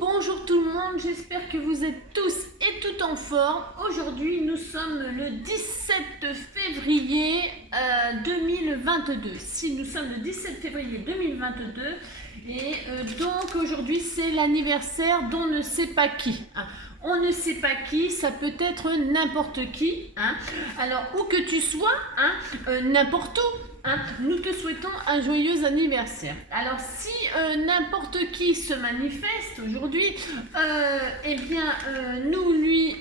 bonjour tout le monde, j'espère que vous êtes tous et toutes en forme. Aujourd'hui, nous sommes le 17 février 2022. Si, nous sommes le 17 février 2022 et donc aujourd'hui, c'est l'anniversaire d'on ne sait pas qui. On ne sait pas qui, ça peut être n'importe qui. Alors, où que tu sois, n'importe où. Nous te souhaitons un joyeux anniversaire. Alors si n'importe qui se manifeste aujourd'hui, eh bien nous lui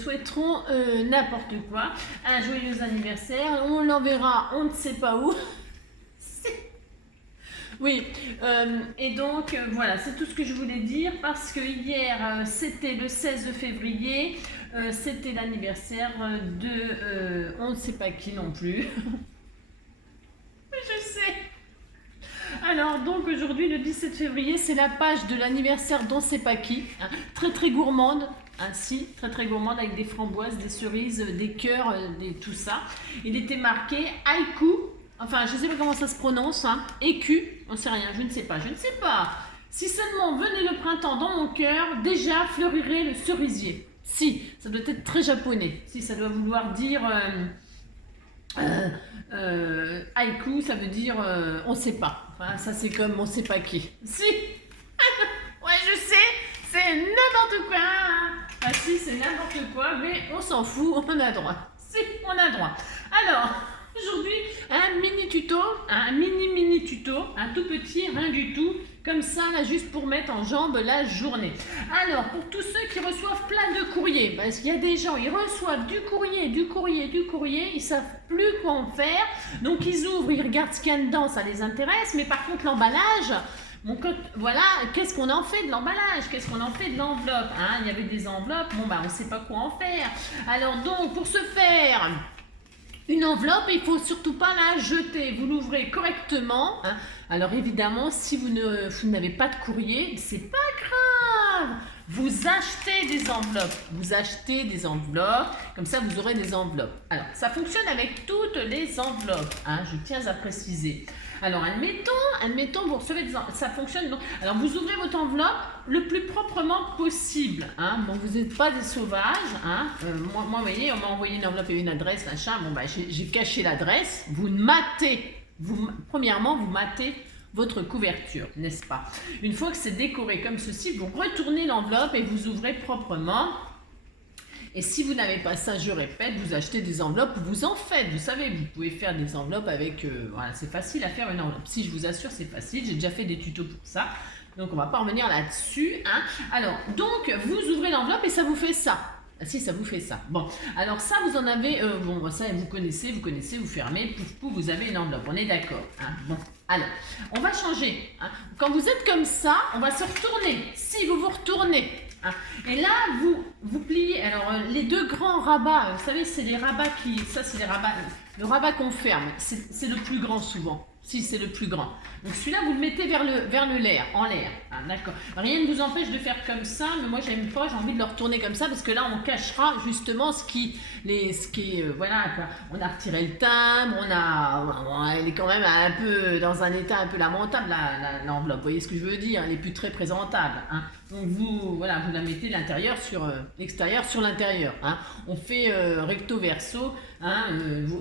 souhaiterons n'importe quoi, un joyeux anniversaire. On l'enverra, on ne sait pas où. Oui, et donc voilà, c'est tout ce que je voulais dire parce que hier c'était le 16 février, c'était l'anniversaire de on ne sait pas qui non plus. Je sais. Alors donc aujourd'hui le 17 février c'est la page de l'anniversaire d'on sait pas qui, très très gourmande, ainsi très gourmande avec des framboises, des cerises, des cœurs, tout ça. Il était marqué haïku, enfin je sais pas comment ça se prononce, écu, on sait rien, je ne sais pas. Si seulement venait le printemps dans mon cœur, déjà fleurirait le cerisier. Si, ça doit être très japonais, si ça doit vouloir dire... haïku, ça veut dire on sait pas. Enfin, ça c'est comme on sait pas qui. Si. Ouais, je sais, c'est n'importe quoi. Ah si, c'est n'importe quoi, mais on s'en fout, on a droit. Si, on a droit. Alors, aujourd'hui, un mini tuto, un mini tuto, un tout petit, rien du tout, comme ça, là, juste pour mettre en jambe la journée. Alors, pour tous ceux qui reçoivent plein de courriers, parce qu'il y a des gens, ils reçoivent du courrier, ils savent plus quoi en faire, donc ils ouvrent, ils regardent ce qu'il y a dedans, ça les intéresse, mais par contre, l'emballage, voilà, qu'est-ce qu'on en fait de l'emballage? Qu'est-ce qu'on en fait de l'enveloppe? Il y avait des enveloppes, bon, bah, on ne sait pas quoi en faire. Alors, donc, pour ce faire... Une enveloppe, il ne faut surtout pas la jeter. Vous l'ouvrez correctement. Alors évidemment, si vous n'avez pas de courrier, c'est pas grave. Vous achetez des enveloppes. Comme ça, vous aurez des enveloppes. Alors, ça fonctionne avec toutes les enveloppes. Je tiens à préciser. Alors, admettons, vous recevez des enveloppes. Ça fonctionne. Donc, alors, vous ouvrez votre enveloppe le plus proprement possible. Donc, vous n'êtes pas des sauvages. Moi, vous voyez, on m'a envoyé une enveloppe et une adresse, machin. Bon, bah, j'ai caché l'adresse. Premièrement, vous matez votre couverture, n'est-ce pas? Une fois que c'est décoré comme ceci, vous retournez l'enveloppe et vous ouvrez proprement. Et si vous n'avez pas ça, je répète, vous achetez des enveloppes, vous en faites. Vous savez, vous pouvez faire des enveloppes avec... voilà, c'est facile à faire une enveloppe. Si je vous assure, c'est facile. J'ai déjà fait des tutos pour ça. Donc, on ne va pas revenir là-dessus. Alors, donc, vous ouvrez l'enveloppe et ça vous fait ça. Si, ça vous fait ça. Bon, alors ça, vous en avez... bon, ça, vous connaissez, vous fermez, pouf, pouf, vous avez une enveloppe. On est d'accord. Bon, alors, on va changer. Quand vous êtes comme ça, on va se retourner. Si vous vous retournez... Et là, vous pliez. Alors, les deux grands rabats, vous savez, c'est les rabats qui... Ça, c'est les rabats... Le rabat qu'on ferme, c'est le plus grand souvent. Si, c'est le plus grand. Donc, celui-là, vous le mettez vers l'air, en l'air. D'accord. Rien ne vous empêche de faire comme ça, mais moi, j'aime pas, j'ai envie de le retourner comme ça, parce que là, on cachera justement ce qui voilà, quoi. On a retiré le timbre, elle est quand même un peu dans un état un peu lamentable, l'enveloppe. Vous voyez ce que je veux dire? Elle n'est plus très présentable. Donc, vous la mettez l'intérieur sur l'extérieur sur l'intérieur. On fait recto verso.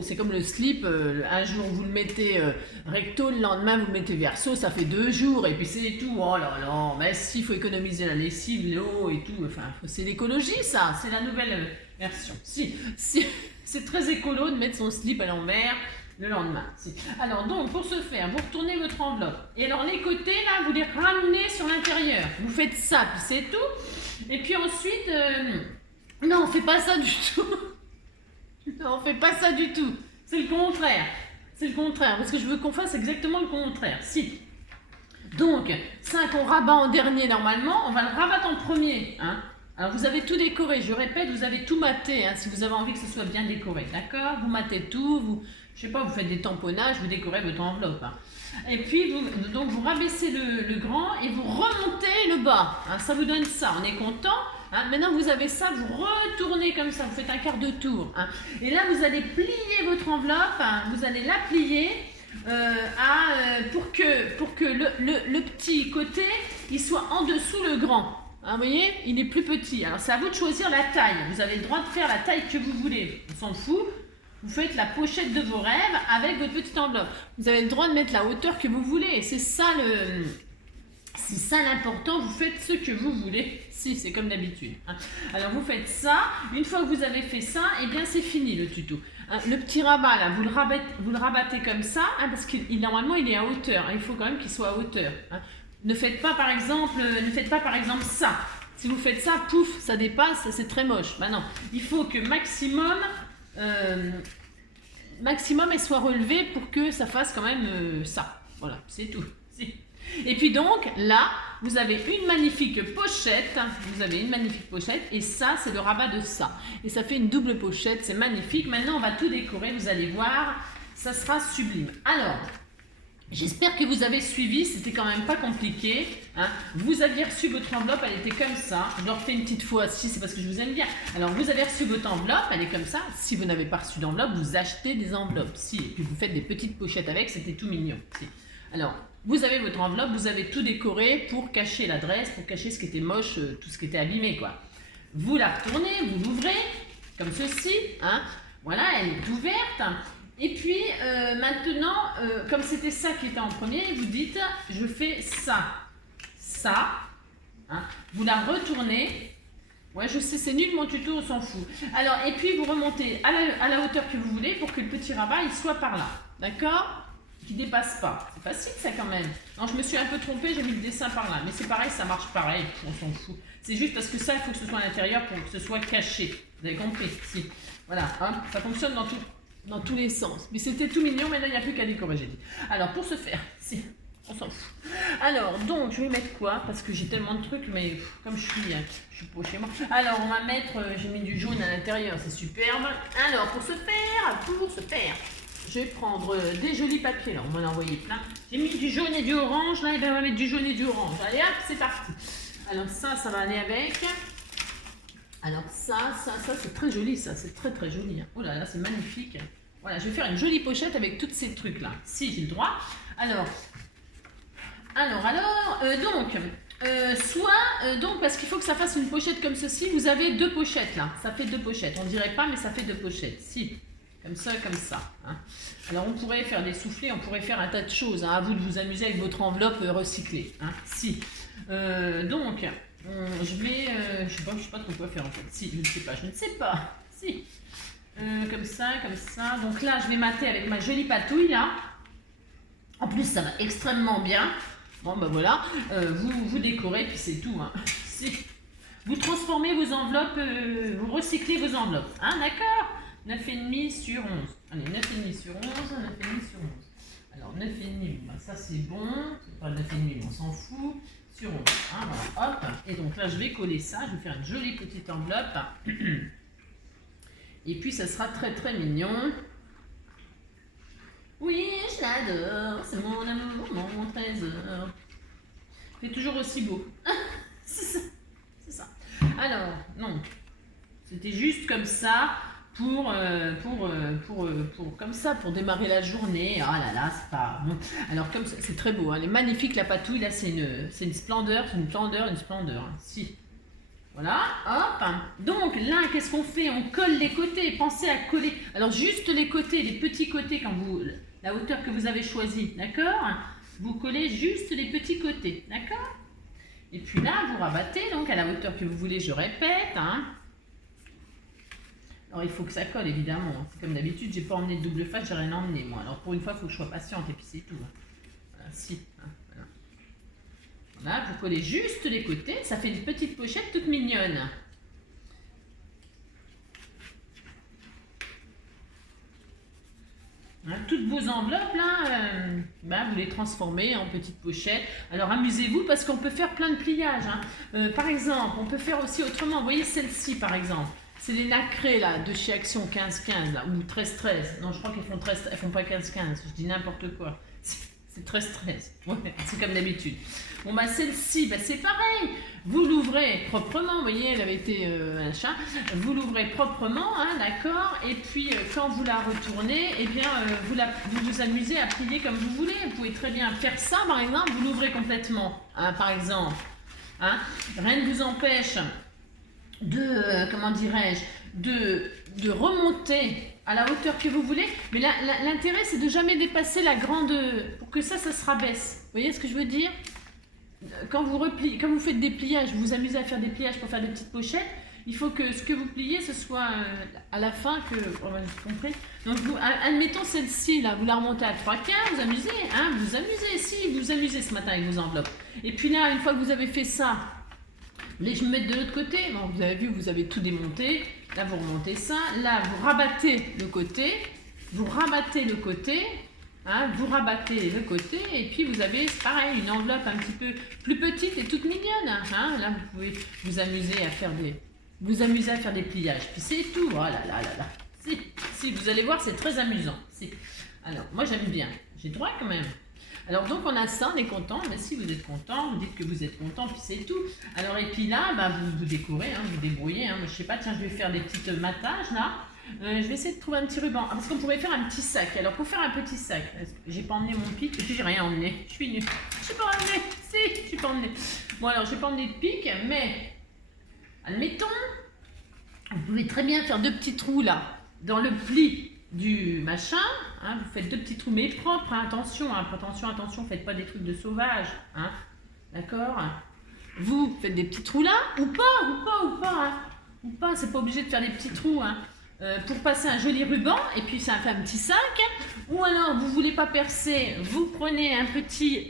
C'est comme le slip. Un jour, vous le mettez recto, le lendemain, vous le mettez verso. Ça fait 2 jours et puis c'est tout. Oh là là, mais si, il faut économiser la lessive, l'eau et tout. Enfin, c'est l'écologie, ça. C'est la nouvelle version. Si, c'est très écolo de mettre son slip à l'envers le lendemain. Si. Alors donc, pour ce faire, vous retournez votre enveloppe. Et alors, les côtés, là, vous les ramenez sur l'intérieur. Vous faites ça, puis c'est tout. Et puis ensuite, non, on ne fait pas ça du tout. Non, on ne fait pas ça du tout. C'est le contraire. C'est le contraire. Parce que je veux qu'on fasse exactement le contraire. Si. Donc, 5, on rabat en dernier normalement. On va le rabattre en premier. Alors, vous avez tout décoré. Je répète, vous avez tout maté. Si vous avez envie que ce soit bien décoré. D'accord? Vous matez tout. Je sais pas, vous faites des tamponnages. Vous décorez votre enveloppe. Et puis, vous rabaissez le grand et vous remontez le bas. Ça vous donne ça. On est content. Maintenant, vous avez ça. Vous retournez comme ça. Vous faites un quart de tour. Et là, vous allez plier votre enveloppe. Vous allez la plier. pour que le petit côté, il soit en dessous le grand. Hein, vous voyez, il est plus petit. Alors, c'est à vous de choisir la taille. Vous avez le droit de faire la taille que vous voulez. On s'en fout. Vous faites la pochette de vos rêves avec votre petite enveloppe. Vous avez le droit de mettre la hauteur que vous voulez. C'est ça l'important. Vous faites ce que vous voulez. Si, c'est comme d'habitude. Hein. Alors, vous faites ça. Une fois que vous avez fait ça, eh bien, c'est fini le tuto. Hein, le petit rabat, là, vous le rabattez comme ça, hein, parce qu'il normalement, il est à hauteur. Hein, il faut quand même qu'il soit à hauteur. Hein. Ne faites pas, par exemple, ça. Si vous faites ça, pouf, ça dépasse, c'est très moche. Bah non, il faut que maximum, elle soit relevée pour que ça fasse quand même ça. Voilà, c'est tout. Et puis donc, là, vous avez une magnifique pochette. Et ça, c'est le rabat de ça. Et ça fait une double pochette, c'est magnifique. Maintenant, on va tout décorer, vous allez voir. Ça sera sublime. Alors, j'espère que vous avez suivi, c'était quand même pas compliqué. Hein. Vous aviez reçu votre enveloppe, elle était comme ça. Je le refais une petite fois, si c'est parce que je vous aime bien. Alors, vous avez reçu votre enveloppe, elle est comme ça. Si vous n'avez pas reçu d'enveloppe, vous achetez des enveloppes. Si, et puis vous faites des petites pochettes avec, c'était tout mignon. Si. Alors, vous avez votre enveloppe, vous avez tout décoré pour cacher l'adresse, pour cacher ce qui était moche, tout ce qui était abîmé, quoi. Vous la retournez, vous l'ouvrez, comme ceci, hein. Voilà, elle est ouverte. Et puis, maintenant, comme c'était ça qui était en premier, vous dites, je fais ça, hein. Vous la retournez. Ouais, je sais, c'est nul mon tuto, on s'en fout. Alors, et puis vous remontez à la hauteur que vous voulez pour que le petit rabat, il soit par là. D'accord ? Qui dépasse pas. C'est facile ça quand même. Non, je me suis un peu trompée, j'ai mis le dessin par là. Mais c'est pareil, ça marche pareil, on s'en fout. C'est juste parce que ça, il faut que ce soit à l'intérieur pour que ce soit caché. Vous avez compris? Si. Voilà, hein, ça fonctionne dans tous les sens. Mais c'était tout mignon, maintenant il n'y a plus qu'à décorer, j'ai dit. Alors, pour ce faire, si, on s'en fout. Alors, donc, je vais mettre quoi? Parce que j'ai tellement de trucs, mais comme je suis pas chez moi. Alors, on va mettre, j'ai mis du jaune à l'intérieur, c'est superbe. Alors, pour ce faire, je vais prendre des jolis papiers, là, on m'en a envoyé plein. J'ai mis du jaune et du orange, là, et bien on va mettre du jaune et du orange. Allez hop, c'est parti. Alors ça va aller avec. Alors ça, c'est très joli, ça, c'est très très joli. Hein. Oh là là, c'est magnifique. Voilà, je vais faire une jolie pochette avec tous ces trucs-là, si j'ai le droit. Alors, donc, parce qu'il faut que ça fasse une pochette comme ceci, vous avez deux pochettes, là. Ça fait deux pochettes, on dirait pas, mais ça fait deux pochettes, si. Comme ça. Hein. Alors, on pourrait faire des soufflets, on pourrait faire un tas de choses. Hein. À vous de vous amuser avec votre enveloppe recyclée. Hein. Si. Donc, je vais... je sais pas trop quoi faire en fait. Si, je ne sais pas. Si. Comme ça. Donc là, je vais mater avec ma jolie patouille, là. En plus, ça va extrêmement bien. Bon, ben voilà. Vous décorez, puis c'est tout. Hein. Si. Vous transformez vos enveloppes, vous recyclez vos enveloppes. Hein, d'accord ? 9,5 sur 11. Allez, 9,5 sur 11, 9,5 sur 11. Alors, 9,5, bah, ça c'est bon. C'est pas 9,5, on s'en fout. Sur 11. Hein, voilà, hop. Et donc là, je vais coller ça. Je vais faire une jolie petite enveloppe. Et puis, ça sera très très mignon. Oui, je l'adore. C'est mon amour, mon trésor. C'est toujours aussi beau. C'est ça. Alors, non. C'était juste comme ça. Pour démarrer la journée. Ah là là, c'est pas bon. Alors comme c'est très beau, hein. Elle est magnifique la patouille là, c'est une splendeur, hein. Si. Voilà, hop. Donc là, qu'est-ce qu'on fait? On colle les côtés. Pensez à coller. Alors juste les côtés, les petits côtés la hauteur que vous avez choisie, d'accord? Vous collez juste les petits côtés, d'accord? Et puis là, vous rabattez donc à la hauteur que vous voulez, je répète, hein. Alors il faut que ça colle évidemment, c'est comme d'habitude, j'ai pas emmené de double face, j'ai rien emmené moi. Alors pour une fois, il faut que je sois patiente et puis c'est tout. Voilà, si. Voilà, vous collez juste les côtés, ça fait une petite pochette toute mignonne. Hein, toutes vos enveloppes là, vous les transformez en petites pochettes. Alors amusez-vous parce qu'on peut faire plein de pliages. Hein. Par exemple, on peut faire aussi autrement. Vous voyez celle-ci par exemple. C'est les nacrés là, de chez Action 15-15 là, ou 13-13. Non, je crois qu'elles font 13, elles font pas 15-15, je dis n'importe quoi. C'est très stress. Ouais, c'est comme d'habitude. Bon, bah celle-ci, bah, c'est pareil. Vous l'ouvrez proprement. Vous voyez, elle avait été machin. Vous l'ouvrez proprement, hein, d'accord. Et puis, quand vous la retournez, eh bien, vous vous amusez à plier comme vous voulez. Vous pouvez très bien faire ça, par exemple. Vous l'ouvrez complètement, hein, par exemple. Hein. Rien ne vous empêche de, comment dirais-je, de remonter à la hauteur que vous voulez, mais l'intérêt c'est de jamais dépasser la grande, pour que ça se rabaisse. Vous voyez ce que je veux dire? Quand vous faites des pliages, vous vous amusez à faire des pliages pour faire des petites pochettes, il faut que ce que vous pliez, ce soit à la fin que... Oh, ben, vous comprenez? Donc, admettons celle-ci, là, vous la remontez à 3/4, vous amusez, hein, vous amusez, si, vous amusez ce matin avec vos enveloppes. Et puis là, une fois que vous avez fait ça, je vais me mettre de l'autre côté. Bon, vous avez vu, vous avez tout démonté. Là, vous remontez ça. Là, vous rabattez le côté. Vous rabattez le côté. Hein, vous rabattez le côté. Et puis, vous avez, pareil, une enveloppe un petit peu plus petite et toute mignonne. Hein. Là, vous pouvez vous amuser à faire des pliages. Puis, c'est tout. Oh là là là là. Si, vous allez voir, c'est très amusant. Si. Alors, moi, j'aime bien. J'ai droit quand même. Alors donc on a ça, on est content, mais si vous êtes content, vous dites que vous êtes content, puis c'est tout. Alors et puis là, bah, vous décorez, hein, vous débrouillez, hein. Moi, je sais pas, tiens je vais faire des petites matages là. Je vais essayer de trouver un petit ruban, parce qu'on pourrait faire un petit sac. Alors pour faire un petit sac, j'ai pas emmené mon pic, j'ai rien emmené, je suis nulle. Je suis pas emmené, si, je suis pas emmené. Bon alors j'ai pas emmené de pic, mais admettons, vous pouvez très bien faire 2 petits trous là, dans le pli du machin, hein, vous faites 2 petits trous, mais propres, hein, attention, faites pas des trucs de sauvage, hein, d'accord? Vous faites des petits trous là, ou pas, c'est pas obligé de faire des petits trous, hein, pour passer un joli ruban, et puis ça fait un petit sac, ou alors vous voulez pas percer, vous prenez un petit,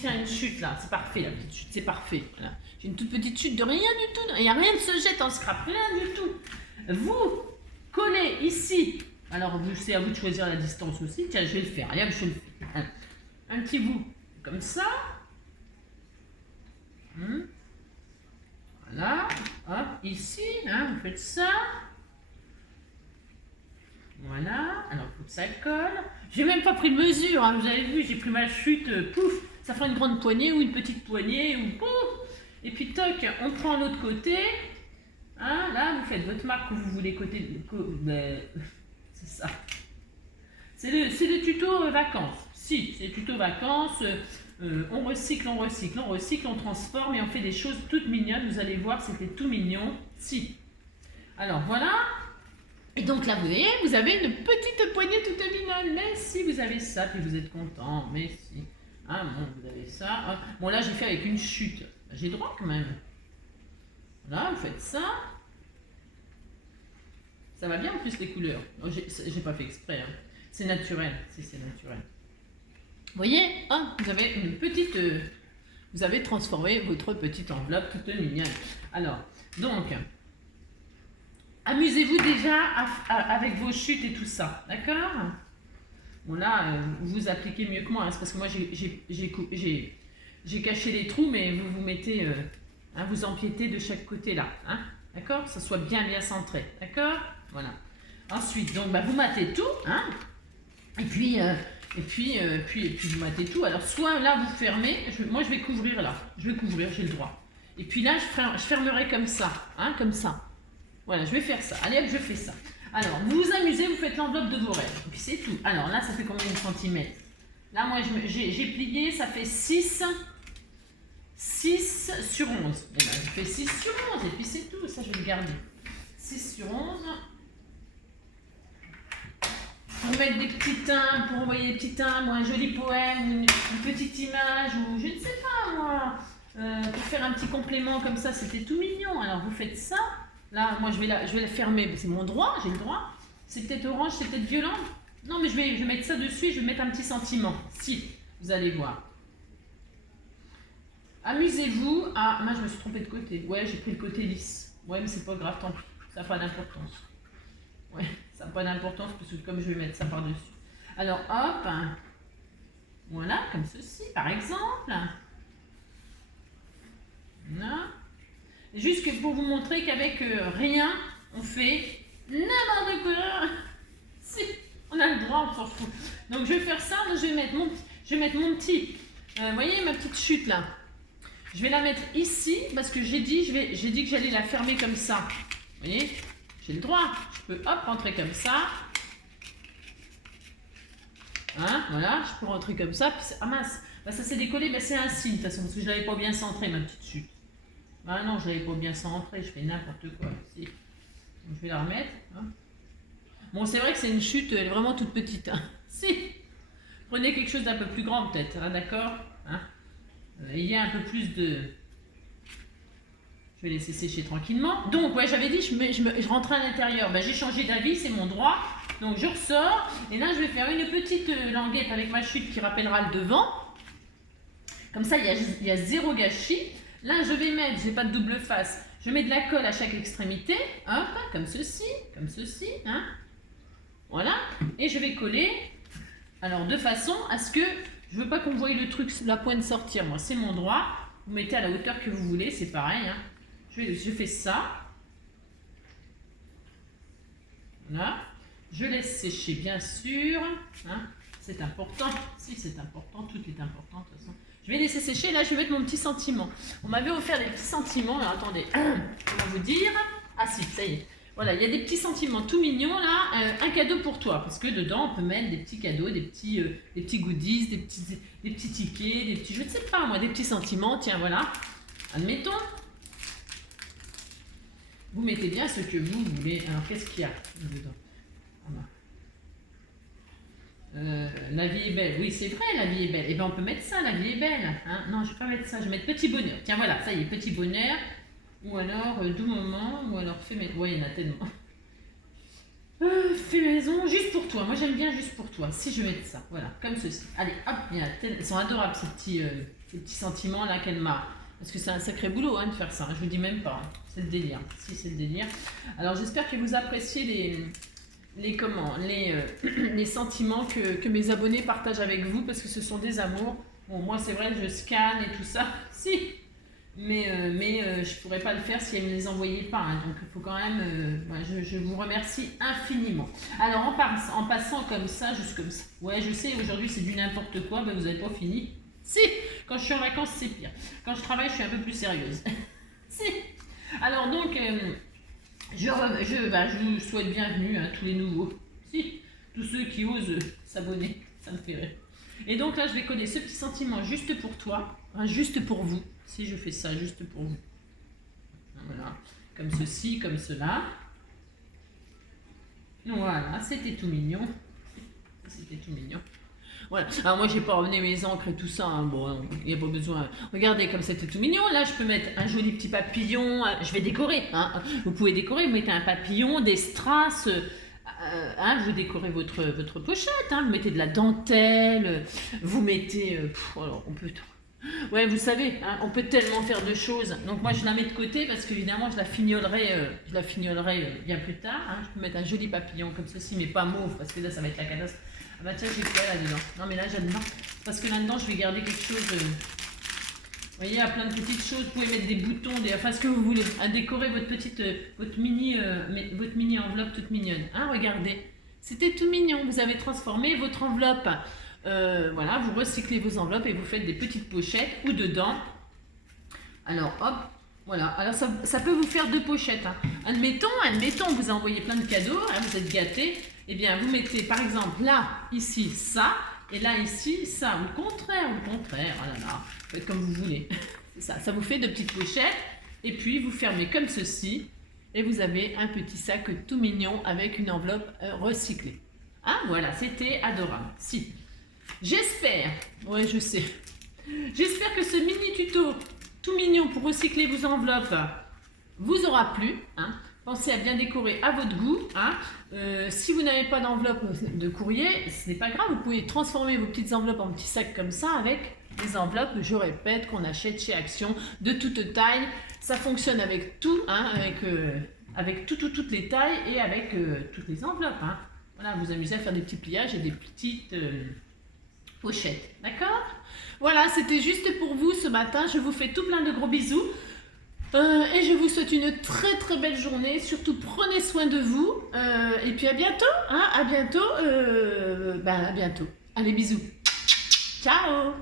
tiens une chute là, c'est parfait la petite chute, c'est parfait, voilà. J'ai une toute petite chute de rien du tout, il n'y a rien de se jette en scrap, rien du tout, vous collez ici, alors c'est à vous de choisir la distance aussi, tiens je vais le faire, allez je le fais, un petit bout comme ça, voilà, hop, ici, hein, vous faites ça, voilà, alors il faut que ça colle, j'ai même pas pris de mesure, hein, vous avez vu, j'ai pris ma chute, pouf, ça fera une grande poignée ou une petite poignée, ou pouf, et puis toc, on prend l'autre côté. Hein, là, vous faites votre marque que vous voulez c'est ça. C'est le tuto vacances. Si, c'est le tuto vacances. On recycle, on transforme et on fait des choses toutes mignonnes. Vous allez voir, c'était tout mignon. Si. Alors, voilà. Et donc là, vous voyez, vous avez une petite poignée toute mignonne. Mais si vous avez ça, puis vous êtes content. Mais si. Hein, bon, vous avez ça. Hein. Bon, là, j'ai fait avec une chute. J'ai droit quand même. Là, vous faites ça. Ça va bien en plus les couleurs. Oh, j'ai pas fait exprès. Hein. C'est naturel. Si, c'est naturel. Vous voyez, hein, vous avez une petite. Vous avez transformé votre petite enveloppe toute mignonne. Alors, donc, amusez-vous déjà avec vos chutes et tout ça. D'accord? Bon, là, vous appliquez mieux que moi. Hein, c'est parce que moi, j'ai caché les trous, mais vous vous mettez. Hein, vous empiétez de chaque côté là, hein, d'accord? Que ça soit bien centré, d'accord? Voilà. Ensuite, donc, bah, vous matez tout, hein? Et puis vous matez tout. Alors, soit là, vous fermez. Moi, je vais couvrir là. Je vais couvrir, j'ai le droit. Et puis là, je fermerai comme ça, hein, comme ça. Voilà, je vais faire ça. Allez, hop, je fais ça. Alors, vous vous amusez, vous faites l'enveloppe de vos rêves. Et puis, c'est tout. Alors là, ça fait combien de centimètres? Là, moi, j'ai plié, ça fait 6 sur 11. Et ben, je fais 6 sur 11 et puis c'est tout. Ça, je vais le garder. 6 sur 11. Pour mettre des petits timbres, pour envoyer des petits timbres, ou un joli poème, une petite image, ou je ne sais pas moi. Pour faire un petit complément comme ça, c'était tout mignon. Alors, vous faites ça. Là, moi, je vais la fermer. C'est mon droit, j'ai le droit. C'est peut-être orange, c'est peut-être violet. Non, mais je vais mettre ça dessus et je vais mettre un petit sentiment. Si, vous allez voir. Amusez-vous à... Moi, je me suis trompée de côté. Ouais, j'ai pris le côté lisse. Ouais, mais c'est pas grave, tant pis. Ça n'a pas d'importance. Ouais, ça n'a pas d'importance parce que comme je vais mettre ça par-dessus. Alors, hop. Voilà, comme ceci, par exemple. Voilà. Juste que pour vous montrer qu'avec rien, on fait n'importe quoi. Si. On a le droit, on s'en fout. Donc je vais faire ça, je vais mettre mon petit, vous voyez ma petite chute là. Je vais la mettre ici parce que j'ai dit que j'allais la fermer comme ça. Vous voyez, j'ai le droit. Je peux hop rentrer comme ça. Hein, voilà, je peux rentrer comme ça. Puis ah mince, bah, ça s'est décollé, bah, c'est un signe de toute façon parce que je l'avais pas bien centré ma petite chute. Ah non, je l'avais pas bien centré, je fais n'importe quoi. Si. Donc, je vais la remettre. Hein. Bon, c'est vrai que c'est une chute, elle est vraiment toute petite. Hein. Si. Prenez quelque chose d'un peu plus grand peut-être, hein, d'accord, hein. Il y a un peu plus de... Je vais laisser sécher tranquillement. Donc, ouais, j'avais dit, je rentrais à l'intérieur. Ben, j'ai changé d'avis, c'est mon droit. Donc, je ressors. Et là, je vais faire une petite languette avec ma chute qui rappellera le devant. Comme ça, il y a zéro gâchis. Là, je vais mettre, j'ai pas de double face, je mets de la colle à chaque extrémité. Hop, comme ceci, hein. Voilà. Et je vais coller. Alors, de façon à ce que... Je veux pas qu'on voie le truc, la pointe sortir. Moi, c'est mon droit. Vous mettez à la hauteur que vous voulez, c'est pareil. Hein. Je fais ça. Voilà. Je laisse sécher, bien sûr. Hein. C'est important. Si, c'est important. Tout est important, de toute façon. Je vais laisser sécher. Là, je vais mettre mon petit sentiment. On m'avait offert des petits sentiments. Alors, attendez. On va vous dire. Ah si, ça y est. Voilà, il y a des petits sentiments tout mignons là, un cadeau pour toi, parce que dedans on peut mettre des petits cadeaux, des petits goodies, des petits tickets, des petits, je ne sais pas moi, des petits sentiments, tiens voilà, admettons, vous mettez bien ce que vous voulez, alors qu'est-ce qu'il y a dedans? La vie est belle, oui c'est vrai la vie est belle, et bien on peut mettre ça, la vie est belle, hein. Non je ne vais pas mettre ça, je vais mettre petit bonheur, tiens voilà, ça y est, petit bonheur. Ou alors doux moment, ou alors fait maison. Ouais, il y en a tellement. Fait maison, juste pour toi. Moi j'aime bien juste pour toi. Si je mets ça, voilà, comme ceci. Allez, hop, ils sont adorables ces petits sentiments là qu'elle m'a. Parce que c'est un sacré boulot hein, de faire ça. Je vous dis même pas. Hein. C'est le délire. Si c'est le délire. Alors j'espère que vous appréciez les sentiments que mes abonnés partagent avec vous parce que ce sont des amours. Bon, moi c'est vrai, je scanne et tout ça. Si. Mais je ne pourrais pas le faire si elle ne me les envoyait pas. Hein. Donc, il faut quand même... je vous remercie infiniment. Alors, en passant comme ça, juste comme ça. Ouais, je sais, aujourd'hui, c'est du n'importe quoi. Ben, vous n'avez pas fini. Si, quand je suis en vacances, c'est pire. Quand je travaille, je suis un peu plus sérieuse. Si. Alors, donc, je vous souhaite bienvenue, hein, tous les nouveaux. Si, tous ceux qui osent s'abonner. Ça me fait rire. Et donc, là, je vais coller ce petit sentiment juste pour toi. Hein, juste pour vous. Si je fais ça juste pour vous. Voilà. Comme ceci, comme cela. Voilà, c'était tout mignon. C'était tout mignon. Voilà. Alors moi, j'ai pas ramené mes encres et tout ça. Hein. Bon, il n'y a pas besoin. Regardez comme c'était tout mignon. Là, je peux mettre un joli petit papillon. Je vais décorer. Hein. Vous pouvez décorer. Vous mettez un papillon, des strass. Hein, vous décorez votre pochette. Hein. Vous mettez de la dentelle. Vous mettez... alors, on peut... Ouais, vous savez, hein, on peut tellement faire de choses. Donc moi, je la mets de côté parce qu'évidemment, je la fignolerai bien plus tard. Hein. Je peux mettre un joli papillon comme ceci, mais pas mauve parce que là, ça va être la catastrophe. Ah bah tiens, j'ai quoi là-dedans? Non, mais là, j'adore. Parce que là-dedans, je vais garder quelque chose... Vous voyez, il y a plein de petites choses. Vous pouvez mettre des boutons, enfin ce que vous voulez. À décorer votre mini enveloppe toute mignonne. Hein, regardez. C'était tout mignon. Vous avez transformé votre enveloppe. Voilà, vous recyclez vos enveloppes et vous faites des petites pochettes ou dedans. Alors hop, voilà. Alors ça peut vous faire deux pochettes. Hein. Admettons, vous envoyez plein de cadeaux, hein, vous êtes gâtés. Eh bien, vous mettez par exemple là, ici, ça, et là, ici, ça. Ou le contraire. Oh là là, faites comme vous voulez. C'est ça. Ça vous fait de petites pochettes. Et puis vous fermez comme ceci. Et vous avez un petit sac tout mignon avec une enveloppe recyclée. Ah voilà, c'était adorable. Si. J'espère, ouais je sais, j'espère que ce mini tuto tout mignon pour recycler vos enveloppes vous aura plu. Hein. Pensez à bien décorer à votre goût. Hein. Si vous n'avez pas d'enveloppe de courrier, ce n'est pas grave, vous pouvez transformer vos petites enveloppes en petits sacs comme ça avec des enveloppes, je répète, qu'on achète chez Action de toute taille. Ça fonctionne avec tout, hein, avec toutes les tailles et avec toutes les enveloppes. Hein. Voilà, vous amusez à faire des petits pliages et des petites... pochette, d'accord? Voilà, c'était juste pour vous ce matin. Je vous fais tout plein de gros bisous. Et je vous souhaite une très très belle journée. Surtout prenez soin de vous. Et puis à bientôt. Hein, à bientôt. À bientôt. Allez, bisous. Ciao.